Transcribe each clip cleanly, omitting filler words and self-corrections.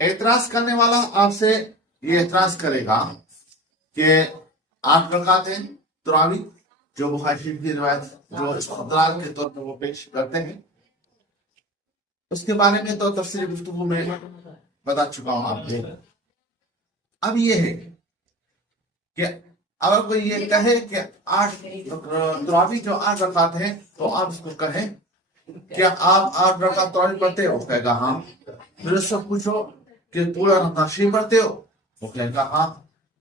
اعتراض کرنے والا آپ سے یہ اعتراض کرے گا کہ 8 رکعت ہیں تراوی جو بخاری شریف کی روایت جو استدلال کے طور پر وہ پیش کرتے ہیں، اس کے بارے میں تو تفصیلی گفتگو میں بتا چکا ہوں آپ کو۔ اب یہ ہے کہ اگر کوئی یہ کہے کہ 8 تراوی جو 8 رکعت ہیں تو آپ اس کو کہیں کیا آپ 8 رکعت تراوی پڑھتے ہو؟ کہے گا ہاں۔ پھر اس سے پوچھو کہ پورا رمضان شریف پڑھتے ہو؟ وہ کہے گا ہاں۔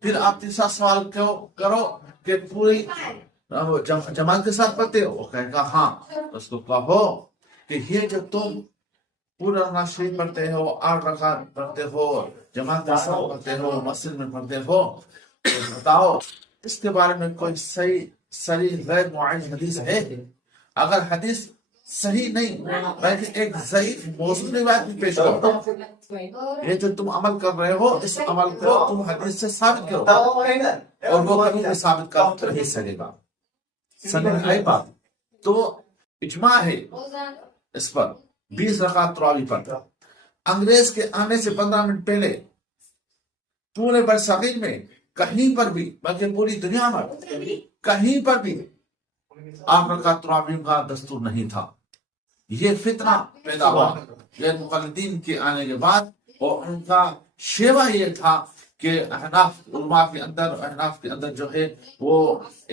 پھر آپ تیسرا سوال کرو کہ پوری جماعت کے ساتھ پڑھتے ہو؟ وہ کہے گا ہاں۔ اس کو کہو کہ یہ جو تم پورا رمضان شریف پڑھتے ہو، 8 رکعت پڑھتے ہو، جماعت کے ساتھ پڑھتے ہو، مسجد میں پڑھتے ہو، تو بتاؤ اس کے بارے میں کوئی صحیح غیر معین حدیث ہے؟ اگر حدیث صحیح نہیں بلکہ ایک ضعیف موضوع روایت بھی پیش کرو، یہ جو تم عمل کر رہے ہو اس عمل کو تم حدیث سے ثابت کرو، اور وہ کبھی بھی ثابت کر نہیں سکے گا۔ سمجھ آئی بات؟ تو اجماع ہے اس پر 20 رکعت تراوی پر۔ انگریز کے آنے سے 15 منٹ پہلے پورے برصغیر میں کہیں پر بھی بلکہ پوری دنیا میں کہیں پر بھی 8 رکعت تراوی کا دستور نہیں تھا۔ یہ فتنہ پیدا ہوا غیر مقلدین کے آنے کے بعد، اور ان کا شیوہ یہ تھا کہ احناف علماء کے اندر جو ہے وہ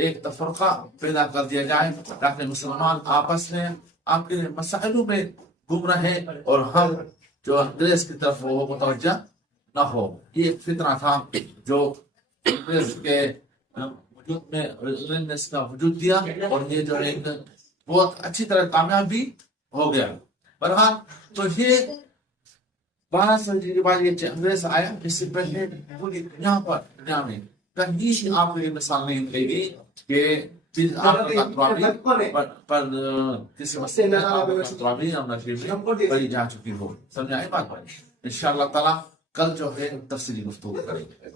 ایک تفرقہ پیدا کر دیا جائے تاکہ مسلمان آپس میں آپ کے مسائلوں میں گم رہے اور ہم جو انگریز کی طرف وہ متوجہ نہ ہو۔ یہ ایک فتنہ تھا جو انگریز کے وجود میں انگریز نے اس کا وجود دیا، اور یہ جو ہے بہت اچھی طرح کامیاب بھی ہو گیا۔ بہرحال تو یہ 12 سال کے بعد یہ انگریز آیا، اس سے پہلے پوری دنیا میں کہیں آپ کو یہ مثال نہیں ملے گی کہ پر کسی مسئلے میں بڑی جا چکی ہو۔ سمجھ آئی بات؟ انشاءاللہ تعالیٰ کل جو ہے تفصیلی گفتگو کریں گے۔